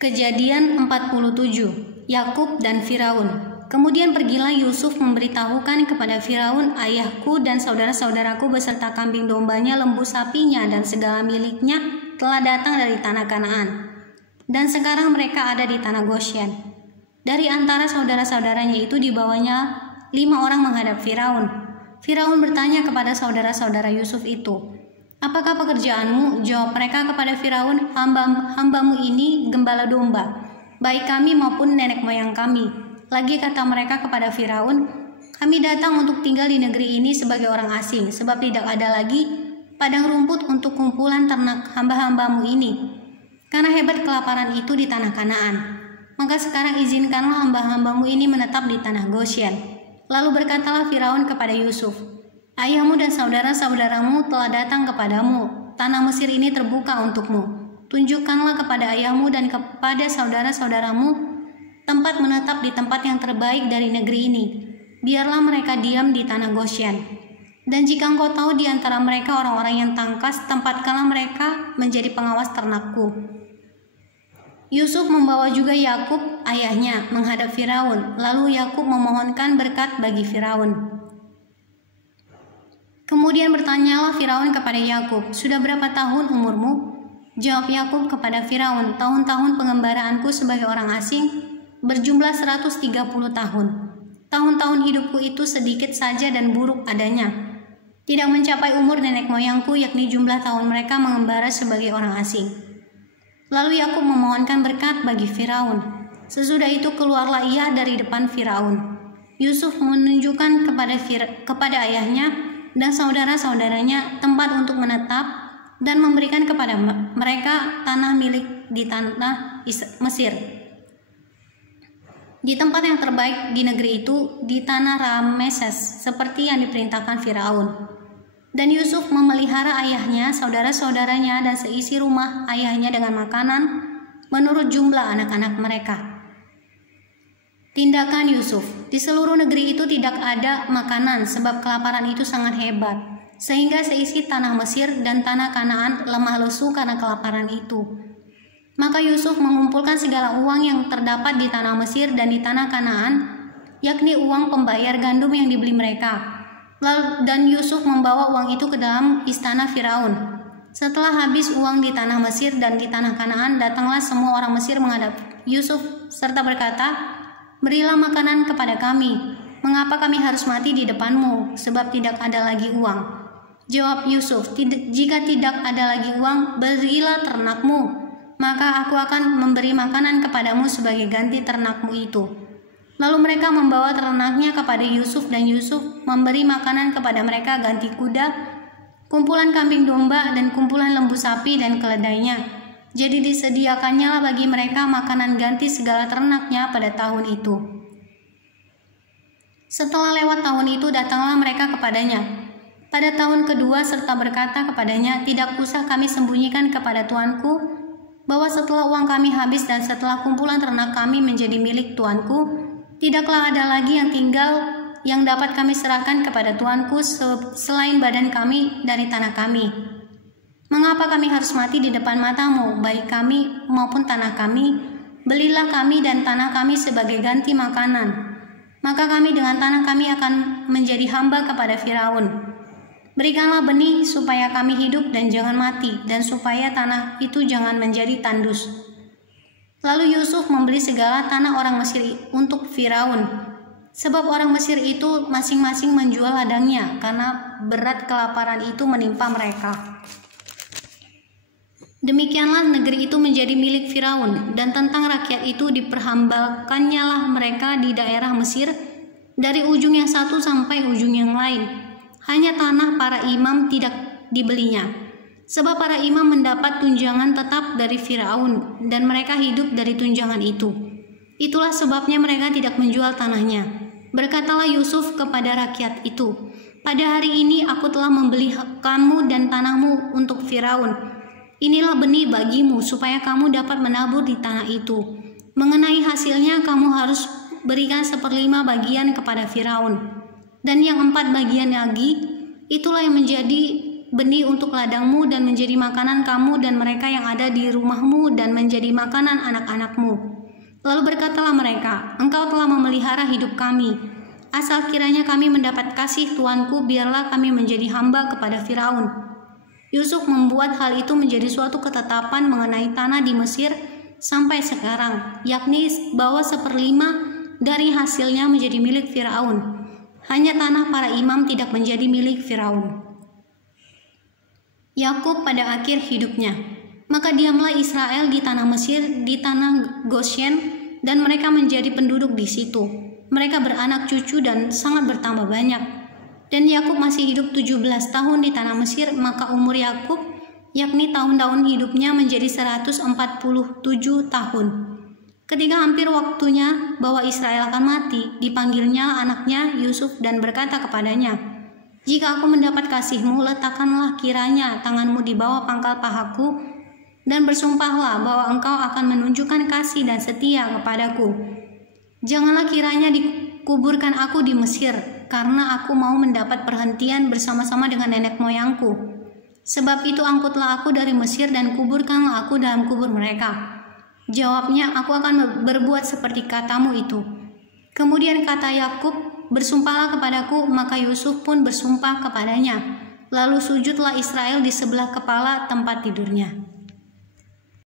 Kejadian 47, Yakub dan Firaun. Kemudian pergilah Yusuf memberitahukan kepada Firaun, ayahku dan saudara-saudaraku beserta kambing dombanya, lembu sapinya, dan segala miliknya telah datang dari tanah Kanaan. Dan sekarang mereka ada di tanah Goshen. Dari antara saudara-saudaranya itu dibawanya 5 orang menghadap Firaun. Firaun bertanya kepada saudara-saudara Yusuf itu, "Apakah pekerjaanmu?" Jawab mereka kepada Firaun, "Hambamu ini gembala domba, baik kami maupun nenek moyang kami." Lagi kata mereka kepada Firaun, "Kami datang untuk tinggal di negeri ini sebagai orang asing, sebab tidak ada lagi padang rumput untuk kumpulan ternak hamba-hambamu ini, karena hebat kelaparan itu di tanah Kanaan. Maka sekarang izinkanlah hamba-hambamu ini menetap di tanah Goshen." Lalu berkatalah Firaun kepada Yusuf, "Ayahmu dan saudara-saudaramu telah datang kepadamu. Tanah Mesir ini terbuka untukmu. Tunjukkanlah kepada ayahmu dan kepada saudara-saudaramu tempat menetap di tempat yang terbaik dari negeri ini. Biarlah mereka diam di tanah Goshen. Dan jika engkau tahu di antara mereka orang-orang yang tangkas, tempatkanlah mereka menjadi pengawas ternakku." Yusuf membawa juga Yakub, ayahnya, menghadap Firaun. Lalu Yakub memohonkan berkat bagi Firaun. Kemudian bertanyalah Firaun kepada Yakub, "Sudah berapa tahun umurmu?" Jawab Yakub kepada Firaun, "Tahun-tahun pengembaraanku sebagai orang asing berjumlah 130 tahun. Tahun-tahun hidupku itu sedikit saja dan buruk adanya. Tidak mencapai umur nenek moyangku, yakni jumlah tahun mereka mengembara sebagai orang asing." Lalu Yakub memohonkan berkat bagi Firaun. Sesudah itu keluarlah ia dari depan Firaun. Yusuf menunjukkan kepada ayahnya dan saudara-saudaranya tempat untuk menetap dan memberikan kepada mereka tanah milik di tanah Mesir, di tempat yang terbaik di negeri itu, di tanah Rameses, seperti yang diperintahkan Firaun. Dan Yusuf memelihara ayahnya, saudara-saudaranya, dan seisi rumah ayahnya dengan makanan menurut jumlah anak-anak mereka. Tindakan Yusuf. Di seluruh negeri itu tidak ada makanan, sebab kelaparan itu sangat hebat, sehingga seisi tanah Mesir dan tanah Kanaan lemah lesu karena kelaparan itu. Maka Yusuf mengumpulkan segala uang yang terdapat di tanah Mesir dan di tanah Kanaan, yakni uang pembayar gandum yang dibeli mereka. Dan Yusuf membawa uang itu ke dalam istana Firaun. Setelah habis uang di tanah Mesir dan di tanah Kanaan, datanglah semua orang Mesir menghadap Yusuf serta berkata, "Berilah makanan kepada kami. Mengapa kami harus mati di depanmu, sebab tidak ada lagi uang?" Jawab Yusuf, "Jika tidak ada lagi uang, berilah ternakmu, maka aku akan memberi makanan kepadamu sebagai ganti ternakmu itu." Lalu mereka membawa ternaknya kepada Yusuf, dan Yusuf memberi makanan kepada mereka ganti kuda, kumpulan kambing domba, dan kumpulan lembu sapi dan keledainya. Jadi disediakannya lah bagi mereka makanan ganti segala ternaknya pada tahun itu. Setelah lewat tahun itu, datanglah mereka kepadanya pada tahun kedua serta berkata kepadanya, "Tidak usah kami sembunyikan kepada tuanku bahwa setelah uang kami habis dan setelah kumpulan ternak kami menjadi milik tuanku, tidaklah ada lagi yang tinggal yang dapat kami serahkan kepada tuanku selain badan kami dari tanah kami. Mengapa kami harus mati di depan matamu, baik kami maupun tanah kami? Belilah kami dan tanah kami sebagai ganti makanan. Maka kami dengan tanah kami akan menjadi hamba kepada Firaun. Berikanlah benih supaya kami hidup dan jangan mati, dan supaya tanah itu jangan menjadi tandus." Lalu Yusuf membeli segala tanah orang Mesir untuk Firaun, sebab orang Mesir itu masing-masing menjual ladangnya karena berat kelaparan itu menimpa mereka. Demikianlah negeri itu menjadi milik Firaun, dan tentang rakyat itu diperhambakannya lah mereka di daerah Mesir dari ujung yang satu sampai ujung yang lain. Hanya tanah para imam tidak dibelinya, sebab para imam mendapat tunjangan tetap dari Firaun, dan mereka hidup dari tunjangan itu. Itulah sebabnya mereka tidak menjual tanahnya. Berkatalah Yusuf kepada rakyat itu, "Pada hari ini aku telah membeli kamu dan tanahmu untuk Firaun. Inilah benih bagimu, supaya kamu dapat menabur di tanah itu. Mengenai hasilnya kamu harus berikan 1/5 bagian kepada Firaun. Dan yang 4 bagian lagi, itulah yang menjadi benih untuk ladangmu dan menjadi makanan kamu dan mereka yang ada di rumahmu dan menjadi makanan anak-anakmu. Lalu berkatalah mereka, engkau telah memelihara hidup kami. Asal kiranya kami mendapat kasih Tuanku, biarlah kami menjadi hamba kepada Firaun. Yusuf membuat hal itu menjadi suatu ketetapan mengenai tanah di Mesir sampai sekarang, yakni bahwa 1/5 dari hasilnya menjadi milik Firaun. Hanya tanah para imam tidak menjadi milik Firaun. Yakub pada akhir hidupnya. Maka diamlah Israel di tanah Mesir, di tanah Goshen, dan mereka menjadi penduduk di situ. Mereka beranak cucu dan sangat bertambah banyak. Dan Yakub masih hidup 17 tahun di tanah Mesir, maka umur Yakub, yakni tahun-tahun hidupnya menjadi 147 tahun. Ketika hampir waktunya bahwa Israel akan mati, dipanggilnya anaknya Yusuf dan berkata kepadanya, jika aku mendapat kasihmu, letakkanlah kiranya tanganmu di bawah pangkal pahaku, dan bersumpahlah bahwa engkau akan menunjukkan kasih dan setia kepadaku. Janganlah kiranya dikuburkan aku di Mesir, karena aku mau mendapat perhentian bersama-sama dengan nenek moyangku. Sebab itu angkutlah aku dari Mesir dan kuburkanlah aku dalam kubur mereka. Jawabnya, aku akan berbuat seperti katamu itu. Kemudian kata Yakub, bersumpahlah kepadaku, maka Yusuf pun bersumpah kepadanya. Lalu sujudlah Israel di sebelah kepala tempat tidurnya.